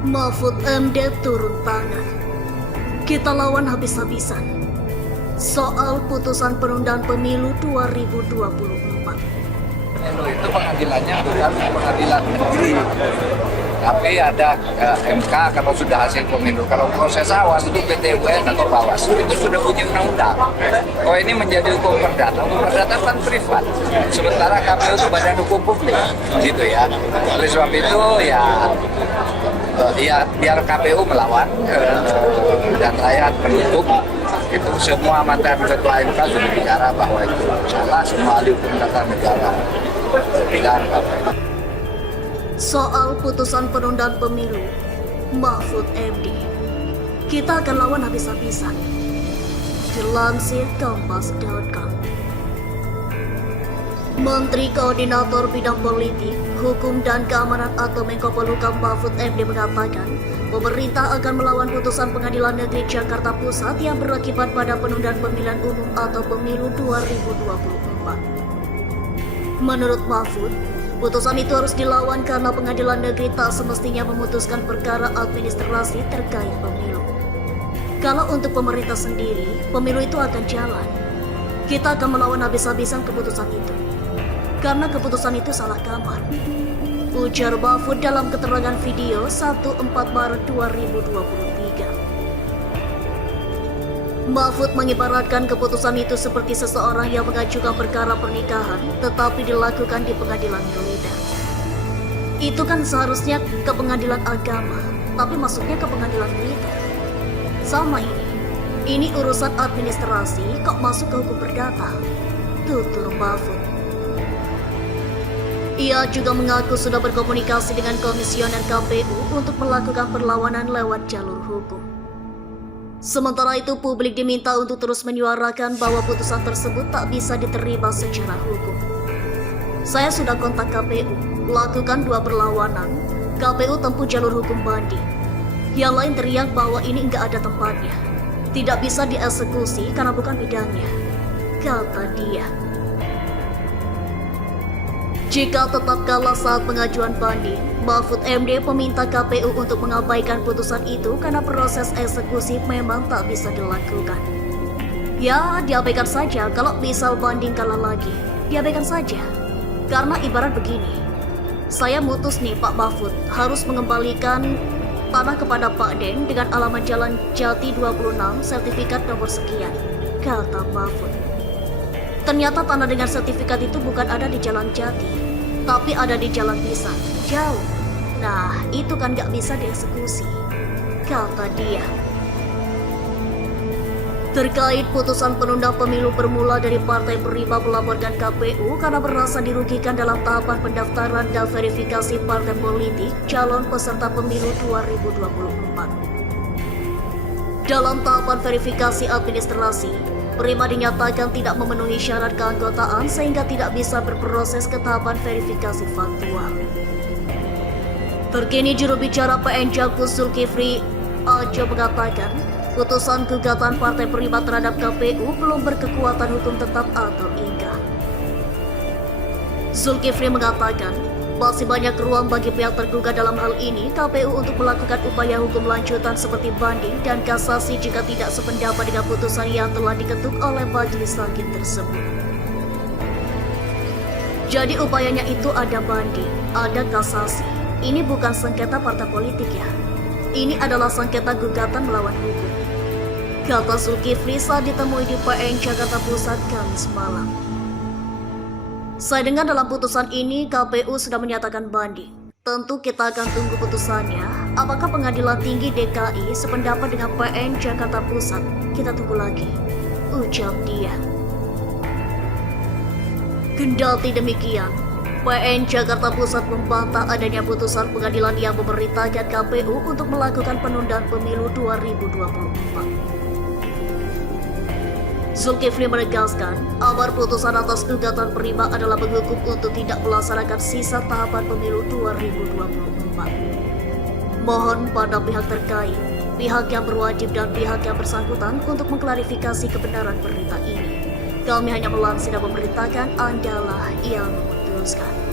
Mahfud MD turun tangan. Kita lawan habis-habisan soal putusan penundaan pemilu 2024. Itu pengadilannya bukan pengadilan negeri, tapi ada MK kalau sudah hasil pemilu. Kalau proses awal itu PT UN atau Bawaslu itu sudah punya undang-undang. Kalau ini menjadi hukum perdata kan privat. Sementara KPU itu badan hukum publik, gitu ya. Oleh sebab itu ya biar KPU melawan dan rakyat menutup. Itu semua mantan ketua MK sudah bicara bahwa itu salah, semua ahli hukum tata negara. Soal putusan penundaan pemilu Mahfud MD, kita akan lawan habis-habisan. Dilansir Kompas.com. Menteri Koordinator Bidang Politik, Hukum dan Keamanan atau Menko Polhukam Mahfud MD mengatakan pemerintah akan melawan putusan Pengadilan Negeri Jakarta Pusat yang berakibat pada penundaan pemilihan umum atau pemilu 2024. Menurut Mahfud, putusan itu harus dilawan karena Pengadilan Negeri tak semestinya memutuskan perkara administrasi terkait pemilu. Kalau untuk pemerintah sendiri, pemilu itu akan jalan. Kita akan melawan habis-habisan keputusan itu. Karena keputusan itu salah kamar. Ujar Mahfud dalam keterangan video 14 Maret 2023. Mahfud mengibaratkan keputusan itu seperti seseorang yang mengajukan perkara pernikahan tetapi dilakukan di pengadilan militer. Itu kan seharusnya ke pengadilan agama, tapi masuknya ke pengadilan militer. Sama ini urusan administrasi kok masuk ke hukum perdata, tutur Mahfud. Ia juga mengaku sudah berkomunikasi dengan komisioner KPU untuk melakukan perlawanan lewat jalur hukum. Sementara itu, publik diminta untuk terus menyuarakan bahwa putusan tersebut tak bisa diterima secara hukum. Saya sudah kontak KPU, lakukan 2 perlawanan, KPU tempuh jalur hukum banding. Yang lain teriak bahwa ini enggak ada tempatnya, tidak bisa dieksekusi karena bukan bidangnya, kata dia. Jika tetap kalah saat pengajuan banding, Mahfud MD meminta KPU untuk mengabaikan putusan itu karena proses eksekusi memang tak bisa dilakukan. Ya, diabaikan saja kalau misal banding kalah lagi. Diabaikan saja. Karena ibarat begini, saya mutus nih Pak Mahfud harus mengembalikan tanah kepada Pak Den dengan alamat Jalan Jati 26, sertifikat nomor sekian, kata Mahfud. Ternyata tanah dengan sertifikat itu bukan ada di Jalan Jati, tapi ada di Jalan Pisang, jauh. Nah, itu kan gak bisa dieksekusi, kata dia. Terkait putusan penundaan pemilu bermula dari Partai Prima melaporkan KPU karena merasa dirugikan dalam tahapan pendaftaran dan verifikasi partai politik calon peserta pemilu 2024. Dalam tahapan verifikasi administrasi, Prima dinyatakan tidak memenuhi syarat keanggotaan sehingga tidak bisa berproses ke tahapan verifikasi faktual. Terkini juru bicara PN Jakpus Zulkifli Ajo mengatakan, putusan gugatan Partai Prima terhadap KPU belum berkekuatan hukum tetap atau ingkrah. Zulkifli mengatakan, masih banyak ruang bagi pihak tergugat dalam hal ini KPU untuk melakukan upaya hukum lanjutan seperti banding dan kasasi jika tidak sependapat dengan putusan yang telah diketuk oleh majelis hakim tersebut. Jadi upayanya itu ada banding, ada kasasi. Ini bukan sengketa partai politik ya. Ini adalah sengketa gugatan melawan hukum, kata Zulkifli saat ditemui di PN Jakarta Pusat Kamis malam. Saya dengar dalam putusan ini KPU sudah menyatakan banding. Tentu kita akan tunggu putusannya. Apakah Pengadilan Tinggi DKI sependapat dengan PN Jakarta Pusat? Kita tunggu lagi, ucap dia. Kendati demikian, PN Jakarta Pusat membantah adanya putusan pengadilan yang memerintahkan KPU untuk melakukan penundaan pemilu 2024. Zulkifli menegaskan, amar putusan atas gugatan Prima adalah menghukum untuk tidak melaksanakan sisa tahapan pemilu 2024. Mohon pada pihak terkait, pihak yang berwajib dan pihak yang bersangkutan untuk mengklarifikasi kebenaran berita ini. Kami hanya melansir dan memerintahkan, Andalah yang memutuskan.